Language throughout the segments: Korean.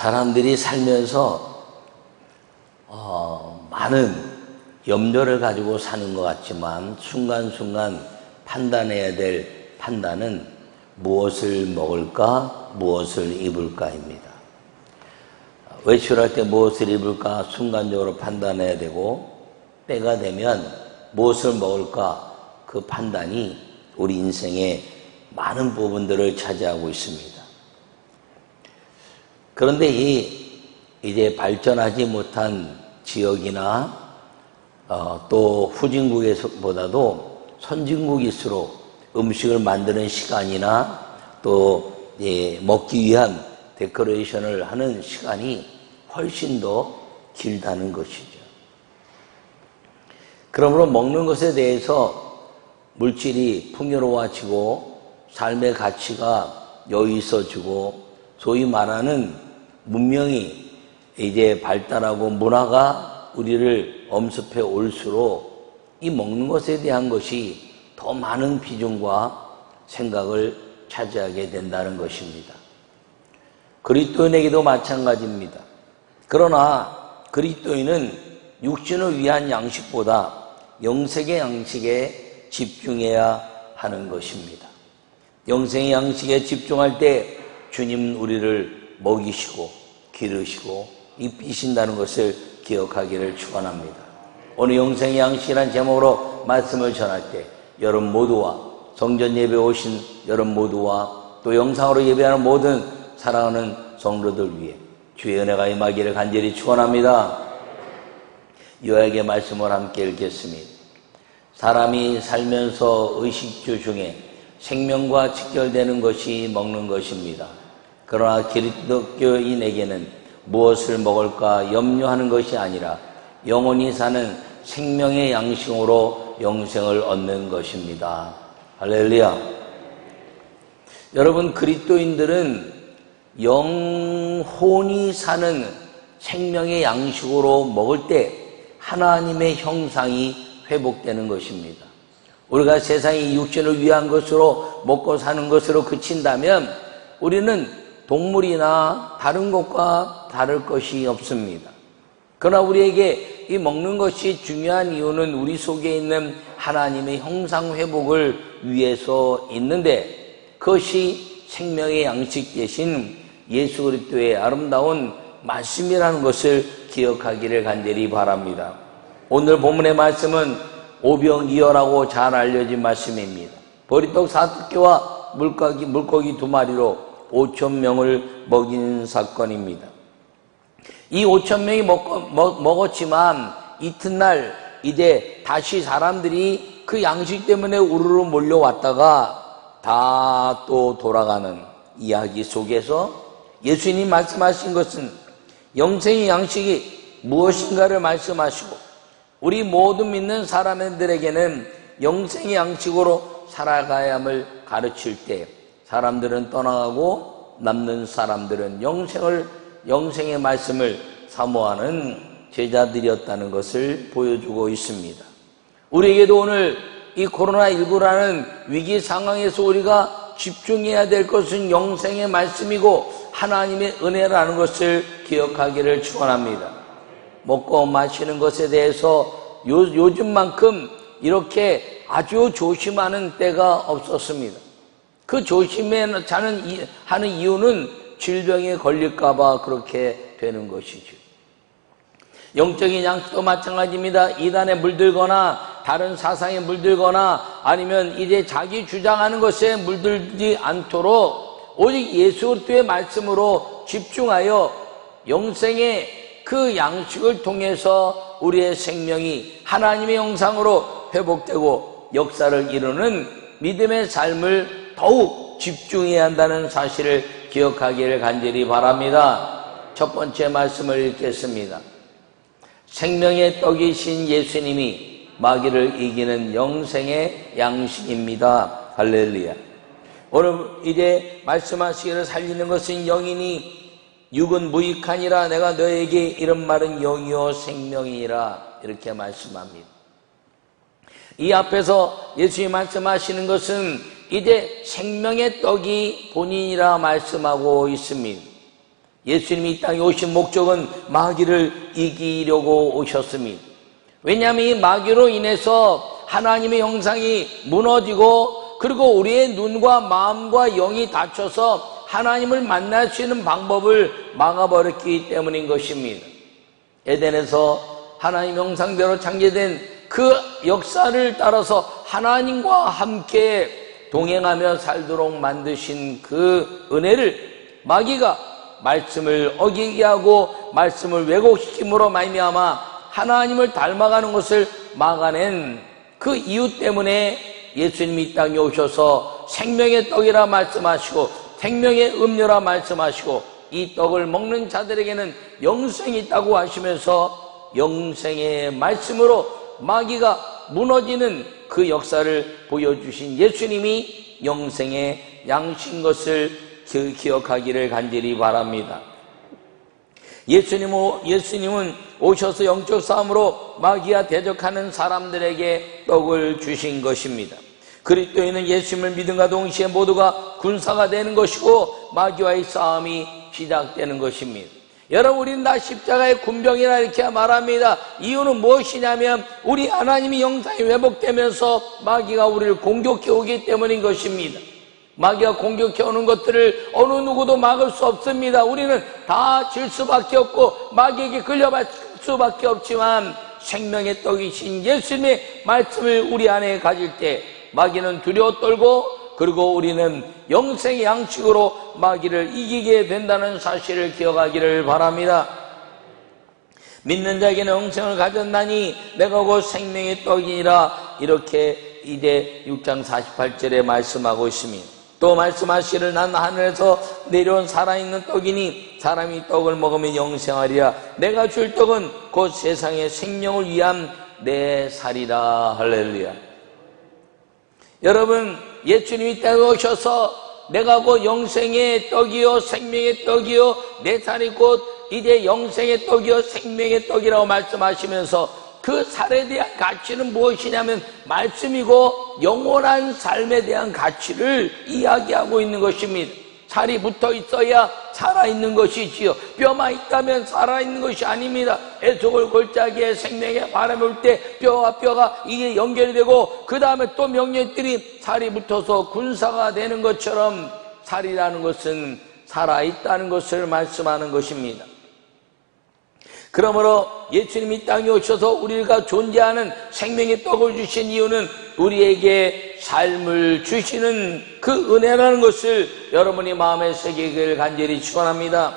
사람들이 살면서 많은 염려를 가지고 사는 것 같지만 순간순간 판단해야 될 판단은 무엇을 먹을까, 무엇을 입을까입니다. 외출할 때 무엇을 입을까 순간적으로 판단해야 되고, 때가 되면 무엇을 먹을까 그 판단이 우리 인생의 많은 부분들을 차지하고 있습니다. 그런데 이제 발전하지 못한 지역이나 또 후진국에서보다도 선진국일수록 음식을 만드는 시간이나 또 먹기 위한 데코레이션을 하는 시간이 훨씬 더 길다는 것이죠. 그러므로 먹는 것에 대해서 물질이 풍요로워지고 삶의 가치가 여유 있어지고 소위 말하는 문명이 이제 발달하고 문화가 우리를 엄습해 올수록 이 먹는 것에 대한 것이 더 많은 비중과 생각을 차지하게 된다는 것입니다. 그리스도인에게도 마찬가지입니다. 그러나 그리스도인은 육신을 위한 양식보다 영생의 양식에 집중해야 하는 것입니다. 영생의 양식에 집중할 때 주님 우리를 먹이시고 기르시고 입히신다는 것을 기억하기를 축원합니다. 오늘 영생의 양식이라는 제목으로 말씀을 전할 때 여러분 모두와 성전 예배 오신 여러분 모두와 또 영상으로 예배하는 모든 사랑하는 성도들 위해 주의 은혜가 임하기를 간절히 축원합니다. 요약의 말씀을 함께 읽겠습니다. 사람이 살면서 의식주 중에 생명과 직결되는 것이 먹는 것입니다. 그러나 기독교인에게는 무엇을 먹을까 염려하는 것이 아니라 영원히 사는 생명의 양식으로 영생을 얻는 것입니다. 할렐루야. 여러분, 그리스도인들은 영혼이 사는 생명의 양식으로 먹을 때 하나님의 형상이 회복되는 것입니다. 우리가 세상이 육신을 위한 것으로 먹고 사는 것으로 그친다면 우리는 동물이나 다른 것과 다를 것이 없습니다. 그러나 우리에게 이 먹는 것이 중요한 이유는 우리 속에 있는 하나님의 형상 회복을 위해서 있는데, 그것이 생명의 양식 대신 예수 그리스도의 아름다운 말씀이라는 것을 기억하기를 간절히 바랍니다. 오늘 본문의 말씀은 오병이어라고 잘 알려진 말씀입니다. 보리떡 4개와 물고기 2마리로 5,000명을 먹인 사건입니다. 이 5,000명이 먹었지만 이튿날 이제 다시 사람들이 그 양식 때문에 우르르 몰려왔다가 다 또 돌아가는 이야기 속에서 예수님이 말씀하신 것은 영생의 양식이 무엇인가를 말씀하시고, 우리 모든 믿는 사람들에게는 영생의 양식으로 살아가야 함을 가르칠 때 사람들은 떠나가고 남는 사람들은 영생의 말씀을 사모하는 제자들이었다는 것을 보여주고 있습니다. 우리에게도 오늘 이 코로나19라는 위기 상황에서 우리가 집중해야 될 것은 영생의 말씀이고 하나님의 은혜라는 것을 기억하기를 축원합니다. 먹고 마시는 것에 대해서 요즘만큼 이렇게 아주 조심하는 때가 없었습니다. 그 하는 이유는 질병에 걸릴까봐 그렇게 되는 것이죠. 영적인 양식도 마찬가지입니다. 이단에 물들거나 다른 사상에 물들거나 아니면 이제 자기 주장하는 것에 물들지 않도록 오직 예수 그리스도의 말씀으로 집중하여 영생의 그 양식을 통해서 우리의 생명이 하나님의 형상으로 회복되고 역사를 이루는 믿음의 삶을 더욱 집중해야 한다는 사실을 기억하기를 간절히 바랍니다. 첫 번째 말씀을 읽겠습니다. 생명의 떡이신 예수님이 마귀를 이기는 영생의 양식입니다. 할렐루야. 오늘 이제 말씀하시기를 살리는 것은 영이니 육은 무익하니라. 내가 너에게 이런 말은 영이요 생명이니라. 이렇게 말씀합니다. 이 앞에서 예수님이 말씀하시는 것은 이제 생명의 떡이 본인이라 말씀하고 있습니다. 예수님이 이 땅에 오신 목적은 마귀를 이기려고 오셨습니다. 왜냐하면 이 마귀로 인해서 하나님의 형상이 무너지고, 그리고 우리의 눈과 마음과 영이 닫혀서 하나님을 만날 수 있는 방법을 막아버렸기 때문인 것입니다. 에덴에서 하나님 형상대로 창조된 그 역사를 따라서 하나님과 함께 동행하며 살도록 만드신 그 은혜를 마귀가 말씀을 어기게 하고 말씀을 왜곡시킴으로 말미암아 하나님을 닮아가는 것을 막아낸 그 이유 때문에 예수님이 이 땅에 오셔서 생명의 떡이라 말씀하시고 생명의 음료라 말씀하시고 이 떡을 먹는 자들에게는 영생이 있다고 하시면서 영생의 말씀으로 마귀가 무너지는 그 역사를 보여주신 예수님이 영생의 양신 것을 기억하기를 간절히 바랍니다. 예수님은 오셔서 영적 싸움으로 마귀와 대적하는 사람들에게 떡을 주신 것입니다. 그리스도인은 예수님을 믿음과 동시에 모두가 군사가 되는 것이고 마귀와의 싸움이 시작되는 것입니다. 여러분, 우리는 다 십자가의 군병이라 이렇게 말합니다. 이유는 무엇이냐면 우리 하나님의 형상이 회복되면서 마귀가 우리를 공격해 오기 때문인 것입니다. 마귀가 공격해 오는 것들을 어느 누구도 막을 수 없습니다. 우리는 다 질 수밖에 없고 마귀에게 끌려갈 수밖에 없지만 생명의 떡이신 예수님의 말씀을 우리 안에 가질 때 마귀는 두려워 떨고, 그리고 우리는 영생의 양식으로 마귀를 이기게 된다는 사실을 기억하기를 바랍니다. 믿는 자에게는 영생을 가졌나니 내가 곧 생명의 떡이니라, 이렇게 이제 6장 48절에 말씀하고 있습니다. 또 말씀하시기를 난 하늘에서 내려온 살아있는 떡이니 사람이 떡을 먹으면 영생하리라. 내가 줄 떡은 곧 세상의 생명을 위한 내 살이라. 할렐루야. 여러분, 예수님이 땅에 오셔서 내가 곧 영생의 떡이요 생명의 떡이요 내 살이 곧 이제 영생의 떡이요 생명의 떡이라고 말씀하시면서 그 살에 대한 가치는 무엇이냐면 말씀이고 영원한 삶에 대한 가치를 이야기하고 있는 것입니다. 살이 붙어 있어야 살아있는 것이지요, 뼈만 있다면 살아있는 것이 아닙니다. 에속을 골짜기에 생명의 바람이 불 때 뼈와 뼈가 이게 연결되고 그 다음에 또 명령들이 살이 붙어서 군사가 되는 것처럼 살이라는 것은 살아있다는 것을 말씀하는 것입니다. 그러므로 예수님이 이 땅에 오셔서 우리가 존재하는 생명의 떡을 주신 이유는 우리에게 삶을 주시는 그 은혜라는 것을 여러분이 마음에 새기길 간절히 축원합니다.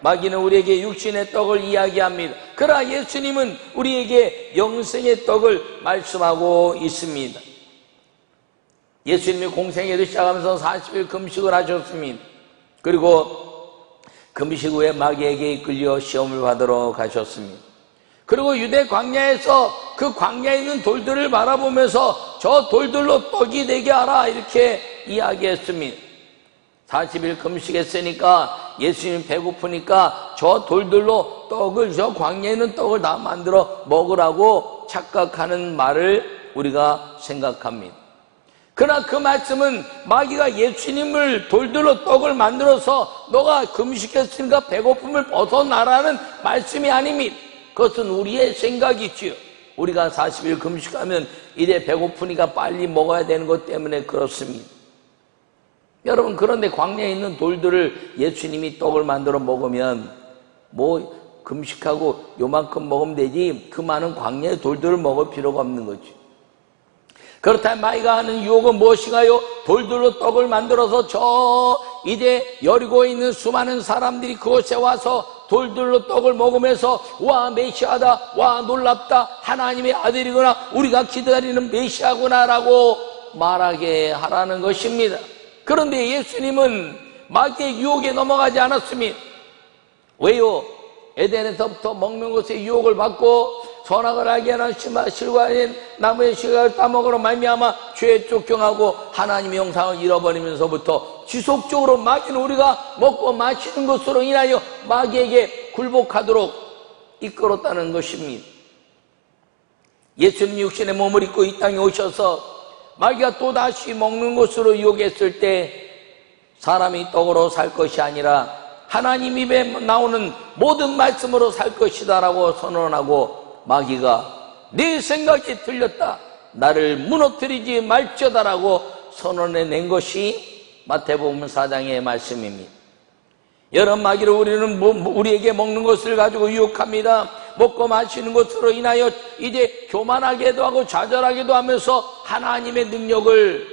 마귀는 우리에게 육신의 떡을 이야기합니다. 그러나 예수님은 우리에게 영생의 떡을 말씀하고 있습니다. 예수님이 공생애를 시작하면서 40일 금식을 하셨습니다. 그리고 금식 후에 마귀에게 이끌려 시험을 받으러 가셨습니다. 그리고 유대 광야에서 그 광야에 있는 돌들을 바라보면서 저 돌들로 떡이 되게 하라, 이렇게 이야기했습니다. 40일 금식했으니까 예수님 배고프니까 저 돌들로 떡을, 저 광야에 있는 떡을 다 만들어 먹으라고 착각하는 말을 우리가 생각합니다. 그러나 그 말씀은 마귀가 예수님을 돌들로 떡을 만들어서 너가 금식했으니까 배고픔을 벗어나라는 말씀이 아닙니다. 그것은 우리의 생각이지요. 우리가 40일 금식하면 이제 배고프니까 빨리 먹어야 되는 것 때문에 그렇습니다. 여러분, 그런데 광야에 있는 돌들을 예수님이 떡을 만들어 먹으면 뭐 금식하고 요만큼 먹으면 되지 그 많은 광야의 돌들을 먹을 필요가 없는 거죠. 그렇다면 마귀가 하는 유혹은 무엇인가요? 돌들로 떡을 만들어서 저 이제 여리고에 있는 수많은 사람들이 그곳에 와서 돌들로 떡을 먹으면서 와 메시아다, 와 놀랍다, 하나님의 아들이구나, 우리가 기다리는 메시아구나 라고 말하게 하라는 것입니다. 그런데 예수님은 마귀의 유혹에 넘어가지 않았습니다. 왜요? 에덴에서부터 먹는 것에 유혹을 받고 선악을 알게 하는 실과 나무의 실과를 따먹으러 말미암아 죄에 쫓겨나고 하나님의 형상을 잃어버리면서부터 지속적으로 마귀는 우리가 먹고 마시는 것으로 인하여 마귀에게 굴복하도록 이끌었다는 것입니다. 예수님 육신의 몸을 입고 이 땅에 오셔서 마귀가 또다시 먹는 것으로 유혹했을 때 사람이 떡으로 살 것이 아니라 하나님 입에 나오는 모든 말씀으로 살 것이다 라고 선언하고 마귀가 네 생각이 틀렸다, 나를 무너뜨리지 말지어다 라고 선언해낸 것이 마태복음 4장의 말씀입니다. 여러분, 마귀를 우리에게 먹는 것을 가지고 유혹합니다. 먹고 마시는 것으로 인하여 이제 교만하게도 하고 좌절하게도 하면서 하나님의 능력을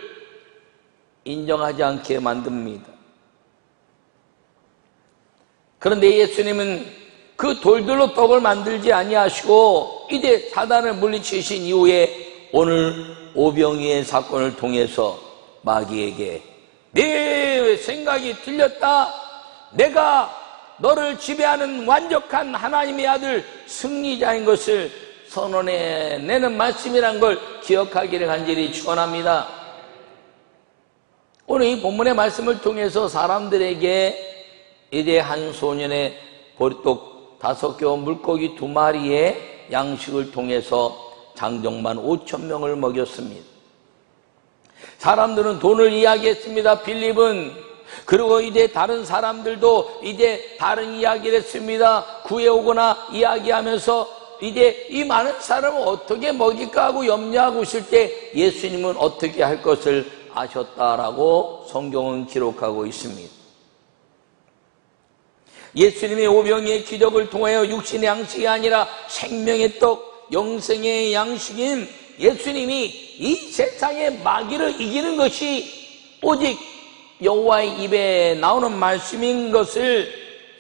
인정하지 않게 만듭니다. 그런데 예수님은 그 돌들로 떡을 만들지 아니하시고 이제 사단을 물리치신 이후에 오늘 오병이의 사건을 통해서 마귀에게 네 생각이 틀렸다, 내가 너를 지배하는 완벽한 하나님의 아들 승리자인 것을 선언해내는 말씀이란 걸 기억하기를 간절히 축원합니다. 오늘 이 본문의 말씀을 통해서 사람들에게 이제 한 소년의 보리떡 5개 물고기 2마리의 양식을 통해서 장정만 5,000명을 먹였습니다. 사람들은 돈을 이야기했습니다. 빌립은. 그리고 이제 다른 사람들도 이제 다른 이야기를 했습니다. 구해오거나 이야기하면서 이제 이 많은 사람을 어떻게 먹일까 하고 염려하고 있을 때 예수님은 어떻게 할 것을 아셨다라고 성경은 기록하고 있습니다. 예수님의 오병이의 기적을 통하여 육신의 양식이 아니라 생명의 떡, 영생의 양식인 예수님이 이 세상의 마귀를 이기는 것이 오직 여호와의 입에 나오는 말씀인 것을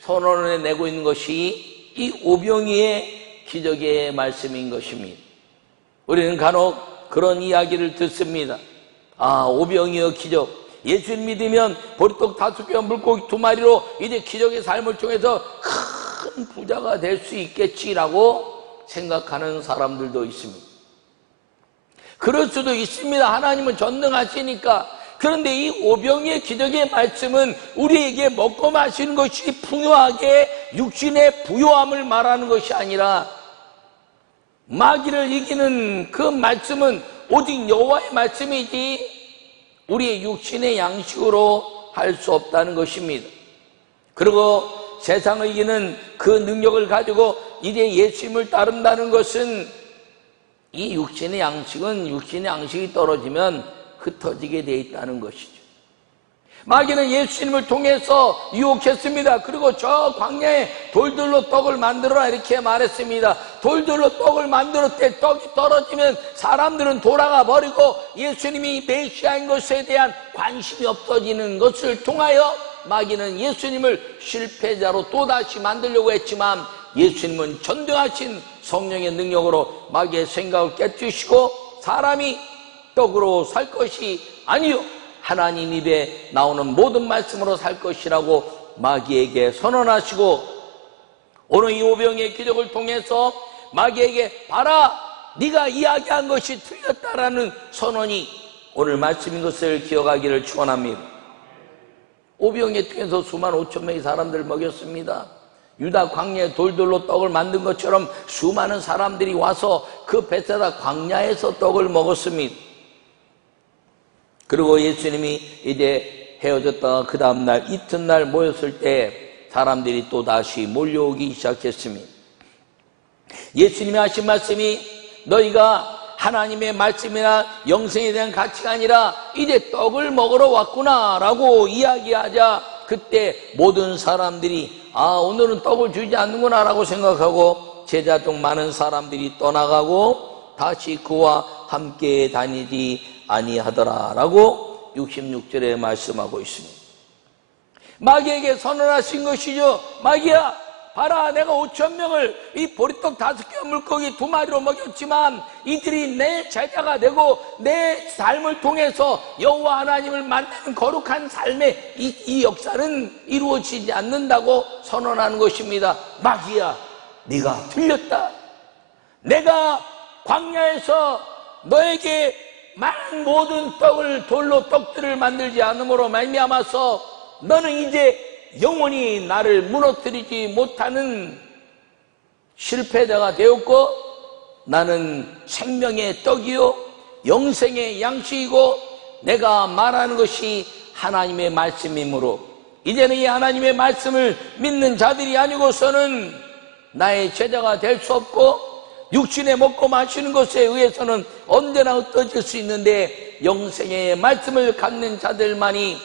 선언해 내고 있는 것이 이 오병이의 기적의 말씀인 것입니다. 우리는 간혹 그런 이야기를 듣습니다. 아, 오병이의 기적, 예수님 믿으면 보리떡 5개와 물고기 2마리로 이제 기적의 삶을 통해서 큰 부자가 될 수 있겠지라고 생각하는 사람들도 있습니다. 그럴 수도 있습니다. 하나님은 전능하시니까. 그런데 이 오병이의 기적의 말씀은 우리에게 먹고 마시는 것이 풍요하게 육신의 부요함을 말하는 것이 아니라 마귀를 이기는 그 말씀은 오직 여호와의 말씀이지 우리의 육신의 양식으로 할 수 없다는 것입니다. 그리고 세상을 이기는 그 능력을 가지고 이제 예수님을 따른다는 것은 이 육신의 양식이 떨어지면 흩어지게 되어 있다는 것이죠. 마귀는 예수님을 통해서 유혹했습니다. 그리고 저 광야에 돌들로 떡을 만들어라 이렇게 말했습니다. 돌들로 떡을 만들었대. 떡이 떨어지면 사람들은 돌아가 버리고 예수님이 메시아인 것에 대한 관심이 없어지는 것을 통하여 마귀는 예수님을 실패자로 또다시 만들려고 했지만 예수님은 전능하신 성령의 능력으로 마귀의 생각을 깨뜨리시고 사람이 떡으로 살 것이 아니요 하나님 입에 나오는 모든 말씀으로 살 것이라고 마귀에게 선언하시고 오늘 이 오병이의 기적을 통해서 마귀에게 봐라, 네가 이야기한 것이 틀렸다라는 선언이 오늘 말씀인 것을 기억하기를 축원합니다. 오병이에 통해서 수만 5천 명의 사람들을 먹였습니다. 유다 광야에 돌들로 떡을 만든 것처럼 수많은 사람들이 와서 그 베세다 광야에서 떡을 먹었습니다. 그리고 예수님이 이제 헤어졌다가 그 다음날 이튿날 모였을 때 사람들이 또 다시 몰려오기 시작했습니다. 예수님이 하신 말씀이 너희가 하나님의 말씀이나 영생에 대한 가치가 아니라 이제 떡을 먹으러 왔구나 라고 이야기하자 그때 모든 사람들이 아, 오늘은 떡을 주지 않는구나 라고 생각하고 제자 중 많은 사람들이 떠나가고 다시 그와 함께 다니지 아니하더라 라고 66절에 말씀하고 있습니다. 마귀에게 선언하신 것이죠. 마귀야, 봐라, 내가 5,000명을 이 보리떡 5개와 물고기 2마리로 먹였지만 이들이 내 제자가 되고 내 삶을 통해서 여호와 하나님을 만나는 거룩한 삶의 이 역사는 이루어지지 않는다고 선언하는 것입니다. 마귀야, 네가 틀렸다. 내가 광야에서 너에게 많은 모든 돌로 떡들을 만들지 않음으로 말미암아서 너는 이제 영원히 나를 무너뜨리지 못하는 실패자가 되었고 나는 생명의 떡이요 영생의 양식이고 내가 말하는 것이 하나님의 말씀이므로 이제는 이 하나님의 말씀을 믿는 자들이 아니고서는 나의 제자가 될 수 없고 육신에 먹고 마시는 것에 의해서는 언제나 흩어질 수 있는데 영생의 말씀을 갖는 자들만이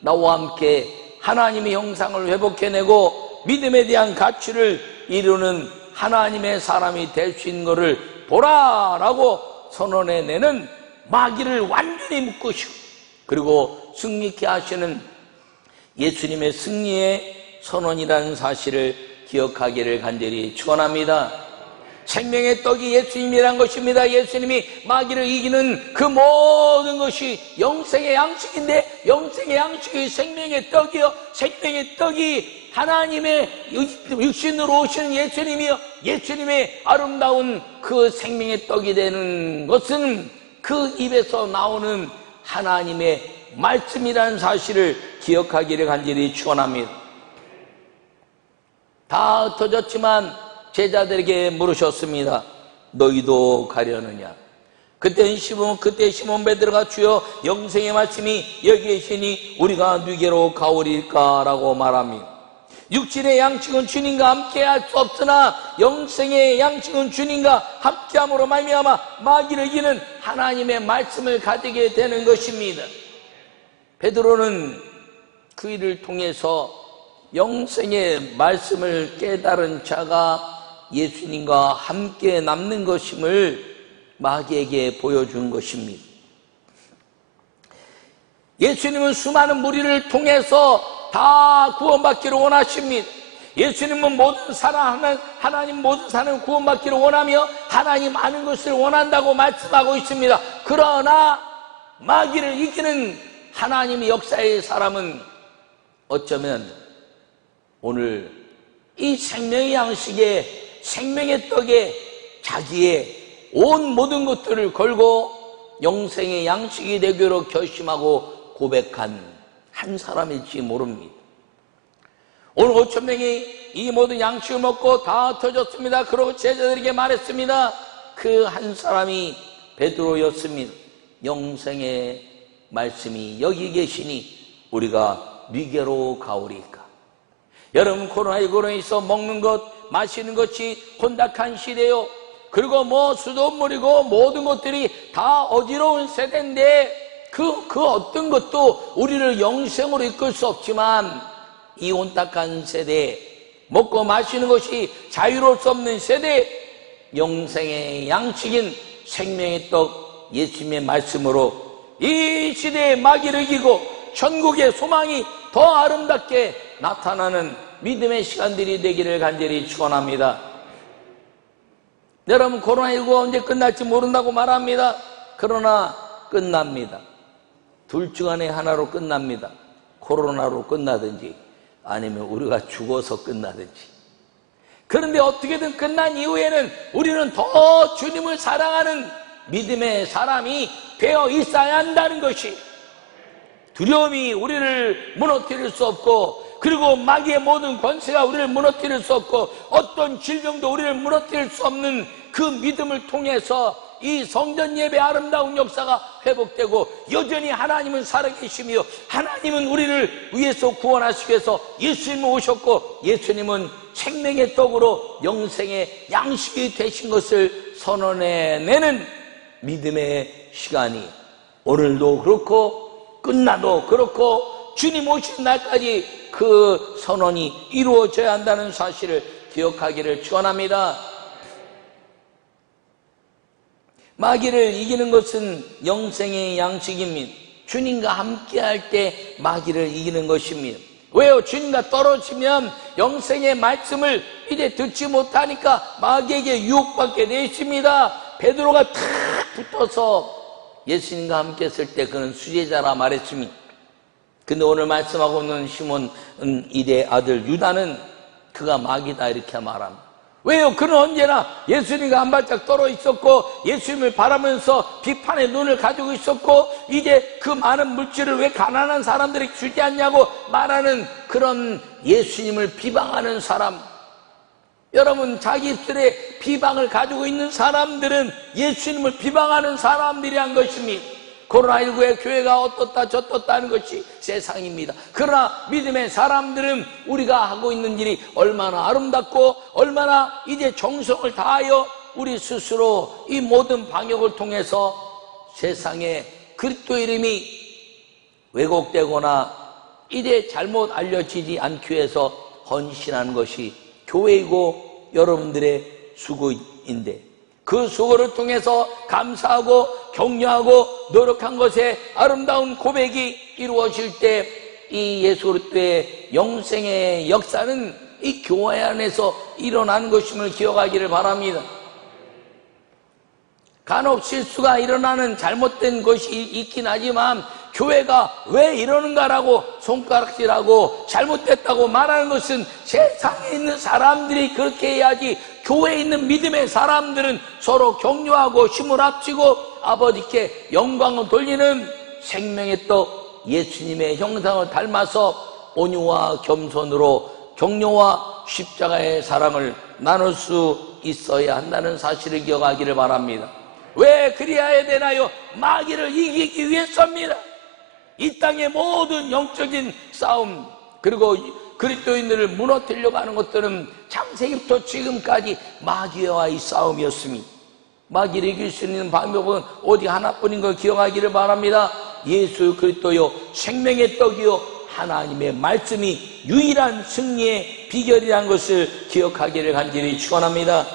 나와 함께 하나님의 형상을 회복해내고 믿음에 대한 가치를 이루는 하나님의 사람이 될 수 있는 것을 보라라고 선언해내는 마귀를 완전히 묶으시고 그리고 승리케 하시는 예수님의 승리의 선언이라는 사실을 기억하기를 간절히 축원합니다. 생명의 떡이 예수님이란 것입니다. 예수님이 마귀를 이기는 그 모든 것이 영생의 양식인데 영생의 양식이 생명의 떡이요, 생명의 떡이 하나님의 육신으로 오시는 예수님이요, 예수님의 아름다운 그 생명의 떡이 되는 것은 그 입에서 나오는 하나님의 말씀이라는 사실을 기억하기를 간절히 축원합니다. 다 흩어졌지만 제자들에게 물으셨습니다. 너희도 가려느냐? 그때 시몬 베드로가 주여 영생의 말씀이 여기 계시니 우리가 누게로 가오리까라고 말합니다. 육신의 양식은 주님과 함께할 수 없으나 영생의 양식은 주님과 함께함으로 말미암아 마귀를 이기는 하나님의 말씀을 가지게 되는 것입니다. 베드로는 그 일을 통해서 영생의 말씀을 깨달은 자가 예수님과 함께 남는 것임을 마귀에게 보여준 것입니다. 예수님은 수많은 무리를 통해서 다 구원받기를 원하십니다. 예수님은 모든 사람, 하나님 모든 사람을 구원받기를 원하며 하나님 아는 것을 원한다고 말씀하고 있습니다. 그러나 마귀를 이기는 하나님의 역사의 사람은 어쩌면 오늘 이 생명의 양식에 생명의 떡에 자기의 온 모든 것들을 걸고 영생의 양식이 되기로 결심하고 고백한 한 사람일지 모릅니다. 오늘 5,000명이 이 모든 양식을 먹고 다 흩어졌습니다. 그러고 제자들에게 말했습니다. 그 한 사람이 베드로였습니다. 영생의 말씀이 여기 계시니 우리가 네게로 가오리까. 여러분, 코로나19로 인해서 먹는 것 마시는 것이 혼탁한 시대요, 그리고 수돗물이고 모든 것들이 다 어지러운 세대인데 그 어떤 것도 우리를 영생으로 이끌 수 없지만 이 혼탁한 세대, 먹고 마시는 것이 자유로울 수 없는 세대, 영생의 양식인 생명의 떡 예수님의 말씀으로 이 시대의 마귀를 이기고 천국의 소망이 더 아름답게 나타나는 믿음의 시간들이 되기를 간절히 축원합니다. 여러분, 코로나19가 언제 끝날지 모른다고 말합니다. 그러나 끝납니다. 둘 중 안에 하나로 끝납니다. 코로나로 끝나든지 아니면 우리가 죽어서 끝나든지. 그런데 어떻게든 끝난 이후에는 우리는 더 주님을 사랑하는 믿음의 사람이 되어 있어야 한다는 것이, 두려움이 우리를 무너뜨릴 수 없고, 그리고 마귀의 모든 권세가 우리를 무너뜨릴 수 없고, 어떤 질병도 우리를 무너뜨릴 수 없는 그 믿음을 통해서 이 성전 예배 아름다운 역사가 회복되고, 여전히 하나님은 살아계시며 하나님은 우리를 위해서 구원하시기 위해서 예수님은 오셨고, 예수님은 생명의 떡으로 영생의 양식이 되신 것을 선언해내는 믿음의 시간이 오늘도 그렇고 끝나도 그렇고 주님 오신 날까지 그 선언이 이루어져야 한다는 사실을 기억하기를 축원합니다. 마귀를 이기는 것은 영생의 양식입니다. 주님과 함께할 때 마귀를 이기는 것입니다. 왜요? 주님과 떨어지면 영생의 말씀을 이제 듣지 못하니까 마귀에게 유혹받게 되어 있습니다. 베드로가 탁 붙어서 예수님과 함께 했을 때 그는 수제자라 말했습니다. 근데 오늘 말씀하고 있는 시몬 일의 아들 유다는 그가 마귀다 이렇게 말합니다. 왜요? 그는 언제나 예수님과 한 발짝 떨어 있었고 예수님을 바라면서 비판의 눈을 가지고 있었고, 이제 그 많은 물질을 왜 가난한 사람들에게 주지 않냐고 말하는 그런 예수님을 비방하는 사람. 여러분, 자기 입술에 비방을 가지고 있는 사람들은 예수님을 비방하는 사람들이란 것입니다. 코로나19에 교회가 어떻다 저떻다 하는 것이 세상입니다. 그러나 믿음의 사람들은 우리가 하고 있는 일이 얼마나 아름답고 얼마나 이제 정성을 다하여 우리 스스로 이 모든 방역을 통해서 세상에 그리스도 이름이 왜곡되거나 이제 잘못 알려지지 않기 위해서 헌신하는 것이 교회이고 여러분들의 수고인데, 그 수고를 통해서 감사하고 격려하고 노력한 것에 아름다운 고백이 이루어질 때 이 예수 그리스도의 영생의 역사는 이 교회 안에서 일어나는 것임을 기억하기를 바랍니다. 간혹 실수가 일어나는 잘못된 것이 있긴 하지만 교회가 왜 이러는가라고 손가락질하고 잘못됐다고 말하는 것은 세상에 있는 사람들이 그렇게 해야지, 교회에 있는 믿음의 사람들은 서로 격려하고 힘을 합치고 아버지께 영광을 돌리는 생명의 떡 예수님의 형상을 닮아서 온유와 겸손으로 격려와 십자가의 사랑을 나눌 수 있어야 한다는 사실을 기억하기를 바랍니다. 왜 그리해야 되나요? 마귀를 이기기 위해서입니다. 이 땅의 모든 영적인 싸움, 그리고 그리스도인들을 무너뜨리려고 하는 것들은 창세기부터 지금까지 마귀와의 싸움이었습니다. 마귀를 이길 수 있는 방법은 오직 하나뿐인 걸 기억하기를 바랍니다. 예수 그리스도요 생명의 떡이요 하나님의 말씀이 유일한 승리의 비결이라는 것을 기억하기를 간절히 축원합니다.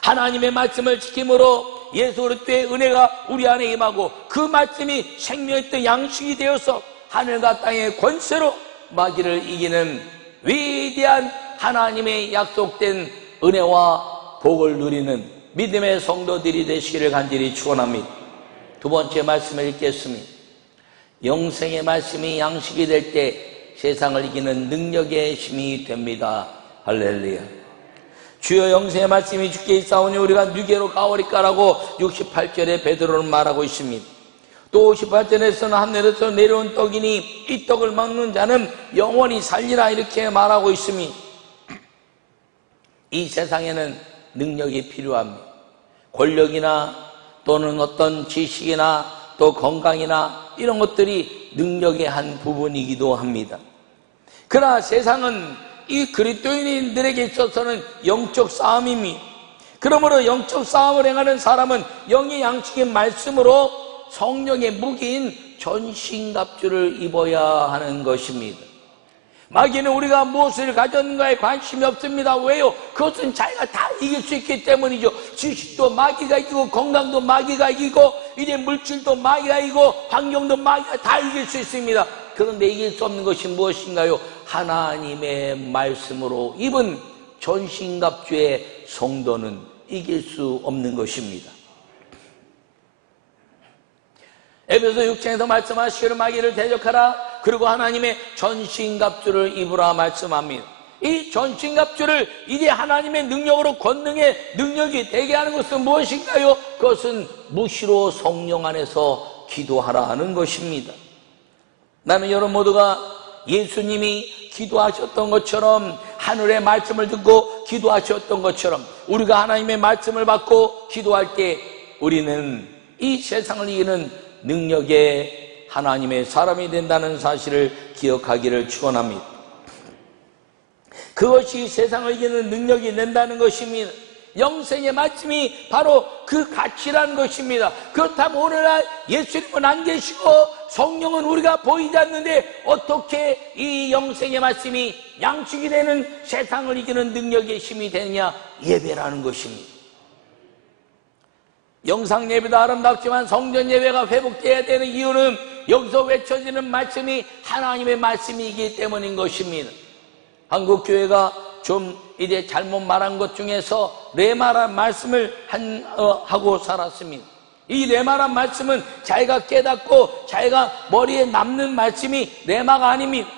하나님의 말씀을 지킴으로 예수 그리스도의 은혜가 우리 안에 임하고 그 말씀이 생명의 떡 양식이 되어서 하늘과 땅의 권세로 마귀를 이기는 위대한 하나님의 약속된 은혜와 복을 누리는 믿음의 성도들이 되시기를 간절히 축원합니다. 두 번째 말씀을 읽겠습니다. 영생의 말씀이 양식이 될 때 세상을 이기는 능력의 힘이 됩니다. 할렐루야. 주여 영생의 말씀이 주께 있사오니 우리가 누게로 가오리까라고 68절에 베드로는 말하고 있습니다. 또 58절에서는 하늘에서 내려온 떡이니 이 떡을 먹는 자는 영원히 살리라 이렇게 말하고 있습니다. 이 세상에는 능력이 필요합니다. 권력이나 또는 어떤 지식이나 또 건강이나 이런 것들이 능력의 한 부분이기도 합니다. 그러나 세상은 이 그리스도인들에게 있어서는 영적 싸움입니다. 그러므로 영적 싸움을 행하는 사람은 영의 양식의 말씀으로 성령의 무기인 전신갑주를 입어야 하는 것입니다. 마귀는 우리가 무엇을 가졌는가에 관심이 없습니다. 왜요? 그것은 자기가 다 이길 수 있기 때문이죠. 지식도 마귀가 이기고 건강도 마귀가 이기고 이제 물질도 마귀가 이기고 환경도 마귀가 다 이길 수 있습니다. 그런데 이길 수 없는 것이 무엇인가요? 하나님의 말씀으로 입은 전신갑주의 성도는 이길 수 없는 것입니다. 에베소 6장에서 말씀하시기를 마귀를 대적하라, 그리고 하나님의 전신갑주를 입으라 말씀합니다. 이 전신갑주를 이제 하나님의 능력으로 권능의 능력이 되게 하는 것은 무엇인가요? 그것은 무시로 성령 안에서 기도하라 하는 것입니다. 나는 여러분 모두가 예수님이 기도하셨던 것처럼, 하늘의 말씀을 듣고 기도하셨던 것처럼 우리가 하나님의 말씀을 받고 기도할 때 우리는 이 세상을 이기는 능력의 하나님의 사람이 된다는 사실을 기억하기를 축원합니다. 그것이 세상을 이기는 능력이 된다는 것입니다. 영생의 말씀이 바로 그 가치라는 것입니다. 그렇다면 오늘날 예수님은 안 계시고 성령은 우리가 보이지 않는데 어떻게 이 영생의 말씀이 양식이 되는 세상을 이기는 능력의 힘이 되느냐? 예배라는 것입니다. 영상 예배도 아름답지만 성전 예배가 회복되어야 되는 이유는 여기서 외쳐지는 말씀이 하나님의 말씀이기 때문인 것입니다. 한국 교회가 좀 이제 잘못 말한 것 중에서 레마란 말씀을 하고 살았습니다. 이 레마란 말씀은 자기가 깨닫고 자기가 머리에 남는 말씀이 레마가 아닙니다.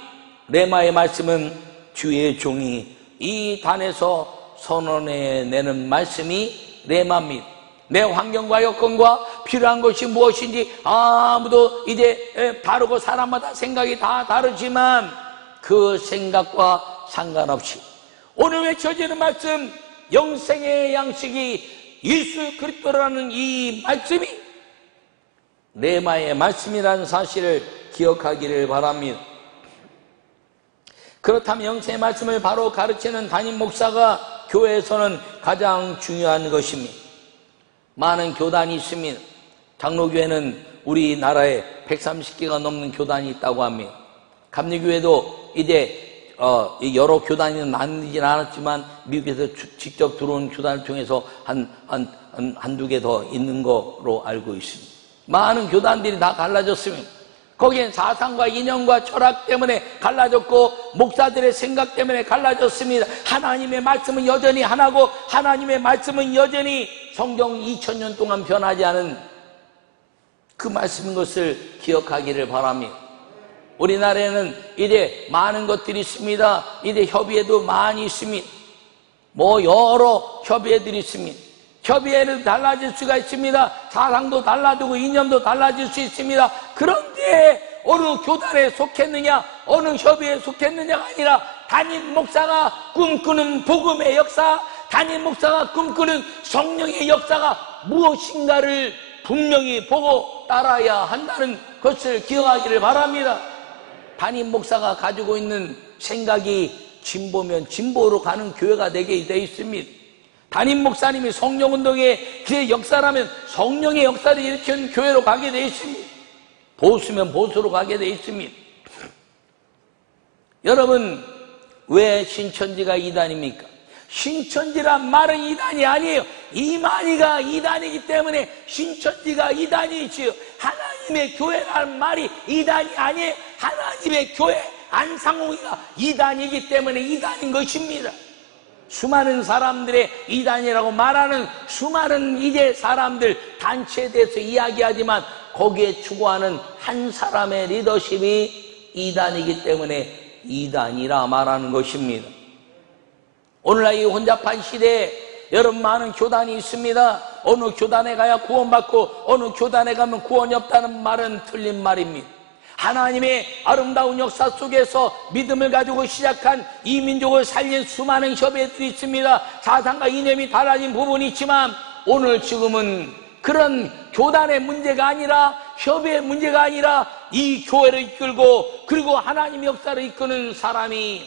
레마의 말씀은 주의 종이 이 단에서 선언해내는 말씀이 레마입니다. 내 환경과 여건과 필요한 것이 무엇인지 아무도 이제 바르고 사람마다 생각이 다 다르지만 그 생각과 상관없이 오늘 외쳐지는 말씀, 영생의 양식이 예수 그리스도라는 이 말씀이 레마의 말씀이라는 사실을 기억하기를 바랍니다. 그렇다면 영생의 말씀을 바로 가르치는 담임 목사가 교회에서는 가장 중요한 것입니다. 많은 교단이 있습니다. 장로교회는 우리나라에 130개가 넘는 교단이 있다고 합니다. 감리교회도 이제 여러 교단이 나뉘진 않았지만 미국에서 직접 들어온 교단을 통해서 한두 개 더 있는 거로 알고 있습니다. 많은 교단들이 다 갈라졌습니다. 거기엔 사상과 이념과 철학 때문에 갈라졌고 목사들의 생각 때문에 갈라졌습니다. 하나님의 말씀은 여전히 하나고 하나님의 말씀은 여전히 성경 2000년 동안 변하지 않은 그 말씀인 것을 기억하기를 바랍니다. 우리나라에는 이제 많은 것들이 있습니다. 이제 협의회도 많이 있습니다. 여러 협의회들이 있습니다. 협의회는 달라질 수가 있습니다. 사상도 달라지고 이념도 달라질 수 있습니다. 그런데 어느 교단에 속했느냐, 어느 협의회에 속했느냐가 아니라 담임 목사가 꿈꾸는 복음의 역사, 담임 목사가 꿈꾸는 성령의 역사가 무엇인가를 분명히 보고 따라야 한다는 것을 기억하기를 바랍니다. 담임 목사가 가지고 있는 생각이 진보면 진보로 가는 교회가 되게 되어 있습니다. 담임 목사님이 성령운동의 그 역사라면 성령의 역사를 일으키는 교회로 가게 되어 있습니다. 보수면 보수로 가게 되어 있습니다. 여러분, 왜 신천지가 이단입니까? 신천지란 말은 이단이 아니에요. 이만희가 이단이기 때문에 신천지가 이단이지요. 하나님의 교회라는 말이 이단이 아니에요. 하나님의 교회 안상홍이가 이단이기 때문에 이단인 것입니다. 수많은 사람들의 이단이라고 말하는 수많은 이제 사람들 단체에 대해서 이야기하지만 거기에 추구하는 한 사람의 리더십이 이단이기 때문에 이단이라 말하는 것입니다. 오늘날 이 혼잡한 시대에 여러분 많은 교단이 있습니다. 어느 교단에 가야 구원받고 어느 교단에 가면 구원이 없다는 말은 틀린 말입니다. 하나님의 아름다운 역사 속에서 믿음을 가지고 시작한 이 민족을 살린 수많은 협회들이 있습니다. 사상과 이념이 달라진 부분이 있지만 오늘 지금은 그런 교단의 문제가 아니라 협회의 문제가 아니라 이 교회를 이끌고 그리고 하나님의 역사를 이끄는 사람이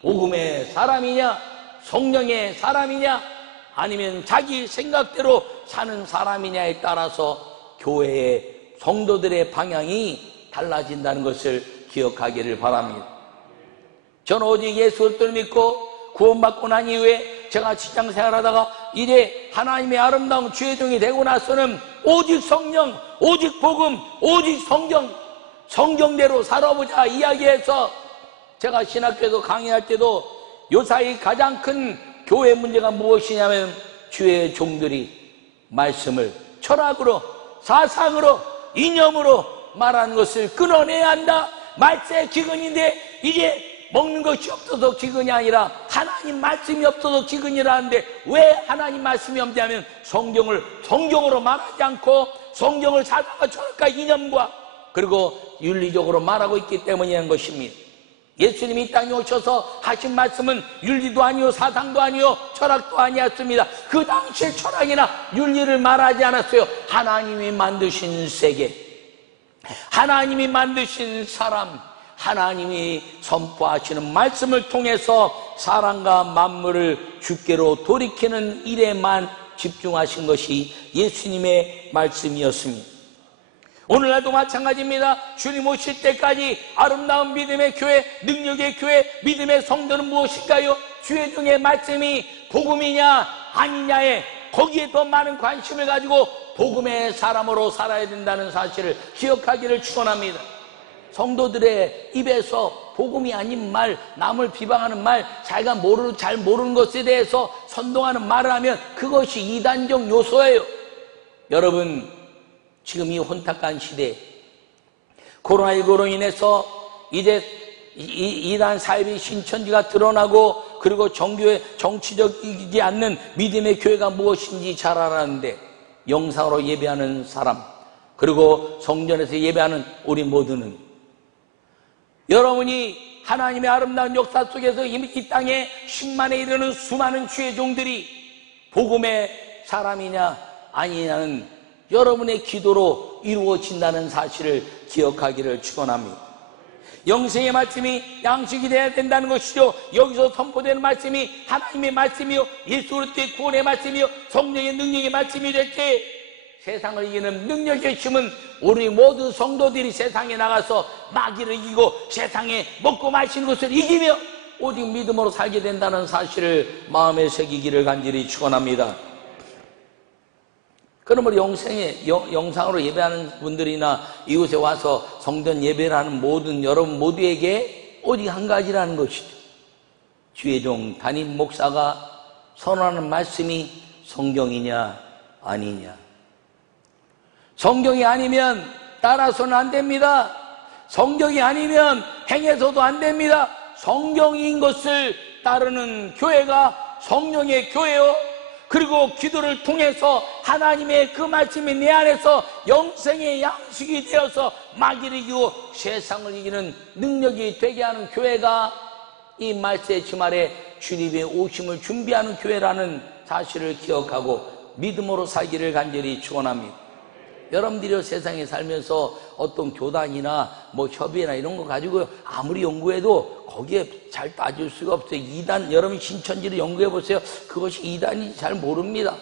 복음의 사람이냐 성령의 사람이냐 아니면 자기 생각대로 사는 사람이냐에 따라서 교회의 성도들의 방향이 달라진다는 것을 기억하기를 바랍니다. 저는 오직 예수 그리스도를 믿고 구원받고 난 이후에 제가 직장생활하다가 이제 하나님의 아름다운 주의 종이 되고 나서는 오직 성령, 오직 복음, 오직 성경대로 살아보자 이야기해서 제가 신학교에서 강의할 때도 요사이 가장 큰 교회 문제가 무엇이냐면 주의 종들이 말씀을 철학으로 사상으로 이념으로 말하는 것을 끊어내야 한다. 말세 기근인데 이제 먹는 것이 없어서 기근이 아니라 하나님 말씀이 없어서 기근이라는데 왜 하나님 말씀이 없냐면 성경으로 말하지 않고 성경을 사상과 철학과 이념과 그리고 윤리적으로 말하고 있기 때문이라는 것입니다. 예수님이 이 땅에 오셔서 하신 말씀은 윤리도 아니요 사상도 아니요 철학도 아니었습니다. 그 당시에 철학이나 윤리를 말하지 않았어요. 하나님이 만드신 세계, 하나님이 만드신 사람, 하나님이 선포하시는 말씀을 통해서 사람과 만물을 주께로 돌이키는 일에만 집중하신 것이 예수님의 말씀이었습니다. 오늘날도 마찬가지입니다. 주님 오실 때까지 아름다운 믿음의 교회, 능력의 교회, 믿음의 성도는 무엇일까요? 주의 종의 말씀이 복음이냐 아니냐에 거기에 더 많은 관심을 가지고 복음의 사람으로 살아야 된다는 사실을 기억하기를 축원합니다. 성도들의 입에서 복음이 아닌 말, 남을 비방하는 말, 자기가 잘 모르는 것에 대해서 선동하는 말을 하면 그것이 이단적 요소예요. 여러분, 지금 이 혼탁한 시대에 코로나19로 인해서 이제 이단 사이비 신천지가 드러나고 그리고 정교회 정치적이지 않는 믿음의 교회가 무엇인지 잘 알았는데 영상으로 예배하는 사람 그리고 성전에서 예배하는 우리 모두는 여러분이 하나님의 아름다운 역사 속에서 이 땅에 10만에 이르는 수많은 주의 종들이 복음의 사람이냐 아니냐는 여러분의 기도로 이루어진다는 사실을 기억하기를 축원합니다. 영생의 말씀이 양식이 되어야 된다는 것이죠. 여기서 선포되는 말씀이 하나님의 말씀이요, 예수 그리스도의 구원의 말씀이요, 성령의 능력의 말씀이 될 때 세상을 이기는 능력의 힘은 우리 모든 성도들이 세상에 나가서 마귀를 이기고 세상에 먹고 마시는 것을 이기며 오직 믿음으로 살게 된다는 사실을 마음에 새기기를 간절히 축원합니다. 그러므로 영상으로 예배하는 분들이나 이곳에 와서 성전 예배를 하는 모든 여러분 모두에게 오직 한 가지라는 것이죠. 주의 종 담임 목사가 선언하는 말씀이 성경이냐 아니냐. 성경이 아니면 따라서는 안 됩니다. 성경이 아니면 행해서도 안 됩니다. 성경인 것을 따르는 교회가 성령의 교회요, 그리고 기도를 통해서 하나님의 그 말씀이 내 안에서 영생의 양식이 되어서 마귀를 이기고 세상을 이기는 능력이 되게 하는 교회가 이 말세의 주말에 주님의 오심을 준비하는 교회라는 사실을 기억하고 믿음으로 살기를 간절히 축원합니다. 여러분들이 세상에 살면서 어떤 교단이나 협의나 이런 거 가지고 아무리 연구해도 거기에 잘 따질 수가 없어요. 이단, 여러분 신천지를 연구해 보세요. 그것이 이단인지 잘 모릅니다.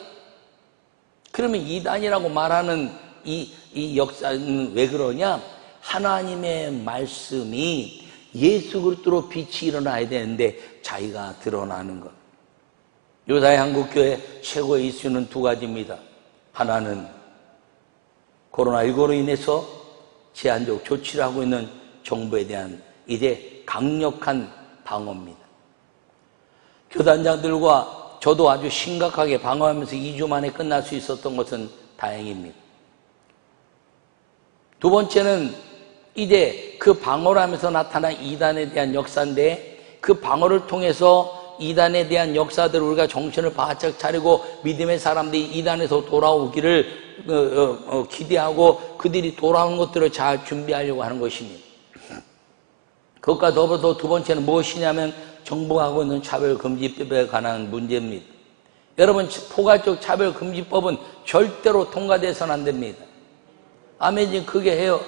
그러면 이단이라고 말하는 이 역사는 왜 그러냐? 하나님의 말씀이 예수 그리스도로 빛이 일어나야 되는데 자기가 드러나는 것. 요사의 한국교회 최고의 이슈는 두 가지입니다. 하나는 코로나19로 인해서 제한적 조치를 하고 있는 정부에 대한 이제 강력한 방어입니다. 교단장들과 저도 아주 심각하게 방어하면서 2주 만에 끝날 수 있었던 것은 다행입니다. 두 번째는 이제 그 방어를 하면서 나타난 이단에 대한 역사인데 그 방어를 통해서 이단에 대한 역사들을 우리가 정신을 바짝 차리고 믿음의 사람들이 이단에서 돌아오기를 기대하고 그들이 돌아오는 것들을 잘 준비하려고 하는 것입니다. 그것과 더불어서 두 번째는 무엇이냐면 정부가 하고 있는 차별금지법에 관한 문제입니다. 여러분, 포괄적 차별금지법은 절대로 통과돼서는 안 됩니다. 아멘. 지금 크게 해요.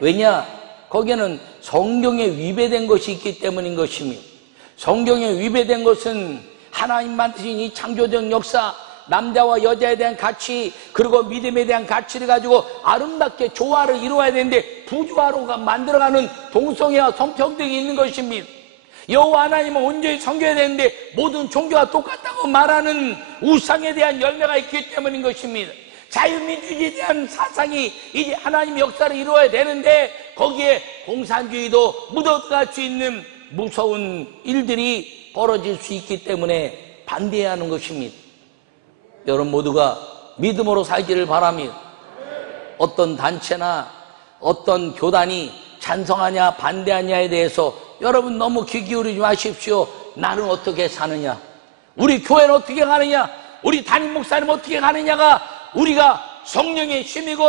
왜냐? 거기에는 성경에 위배된 것이 있기 때문인 것입니다. 성경에 위배된 것은 하나님 만드신 이 창조적 역사, 남자와 여자에 대한 가치, 그리고 믿음에 대한 가치를 가지고 아름답게 조화를 이루어야 되는데 부조화로 만들어가는 동성애와 성평등이 있는 것입니다. 여호와 하나님은 온전히 섬겨야 되는데 모든 종교가 똑같다고 말하는 우상에 대한 열매가 있기 때문인 것입니다. 자유민주주의에 대한 사상이 이제 하나님의 역사를 이루어야 되는데 거기에 공산주의도 묻어들어갈 수 있는 무서운 일들이 벌어질 수 있기 때문에 반대해야 하는 것입니다. 여러분 모두가 믿음으로 살기를 바랍니다. 어떤 단체나 어떤 교단이 찬성하냐 반대하냐에 대해서 여러분 너무 귀 기울이지 마십시오. 나는 어떻게 사느냐, 우리 교회는 어떻게 가느냐, 우리 담임 목사님 어떻게 가느냐가 우리가 성령의 힘이고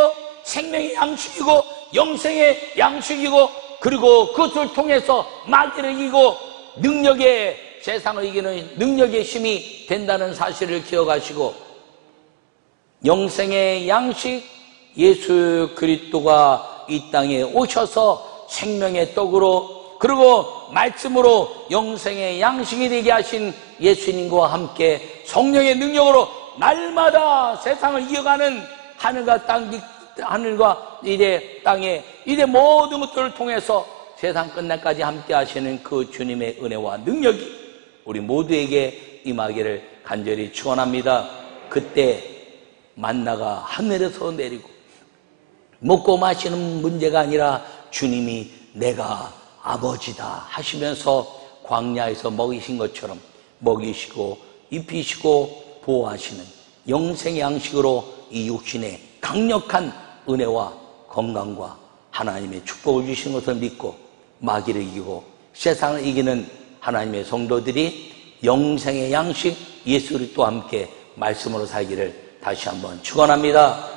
생명의 양식이고 영생의 양식이고 그리고 그것을 통해서 마귀를 이기고 능력의 세상을 이기는 능력의 힘이 된다는 사실을 기억하시고 영생의 양식 예수 그리스도가 이 땅에 오셔서 생명의 떡으로 그리고 말씀으로 영생의 양식이 되게 하신 예수님과 함께 성령의 능력으로 날마다 세상을 이어가는 하늘과 이제 땅에 이제 모든 것들을 통해서 세상 끝날까지 함께 하시는 그 주님의 은혜와 능력이 우리 모두에게 임하기를 간절히 축원합니다. 그때 만나가 하늘에서 내리고 먹고 마시는 문제가 아니라 주님이 내가 아버지다 하시면서 광야에서 먹이신 것처럼 먹이시고 입히시고 보호하시는 영생의 양식으로 이 육신에 강력한 은혜와 건강과 하나님의 축복을 주신 것을 믿고 마귀를 이기고 세상을 이기는 하나님의 성도들이 영생의 양식 예수 그리스도와 함께 말씀으로 살기를 다시 한번 축원합니다.